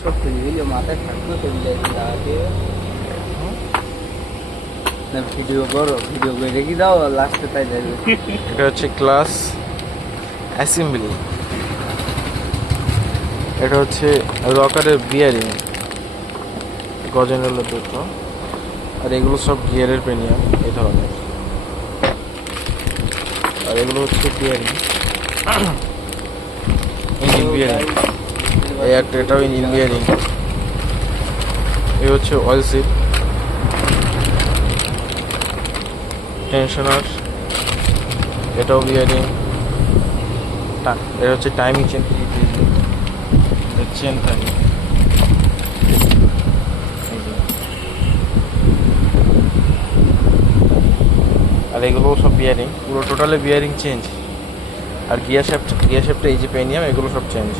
সব খুলে মাথায় থাকতো সেগুলো আগে না ভিডিও করো, ভিডিও করে রেখে দাও, লাস্টে তাই যাবে। এটা হচ্ছে ক্লাস অ্যাসেম্বলি, এটা হচ্ছে লকারের বিয়ারিং, গজেন্দ্র দুটো, আর এগুলো সব গিয়ারের পেনিয়াম এই ধরনের, আর এগুলো হচ্ছে বিয়ারিং, ইঞ্জিন বিয়ারিং, এই একটা এটাও ইঞ্জিন বিয়ারিং, এই হচ্ছে অয়েল সিল, টেনশনার, এটাও বিয়ারিং, এটা হচ্ছে টাইমিং চেন, চেন থাকে, আর এগুলো সব বিয়ারিং, পুরো টোটালে বিয়ারিং চেঞ্জ, আর গিয়ার শ্যাফট এই যে পেনিয়াম এগুলো সব চেঞ্জ।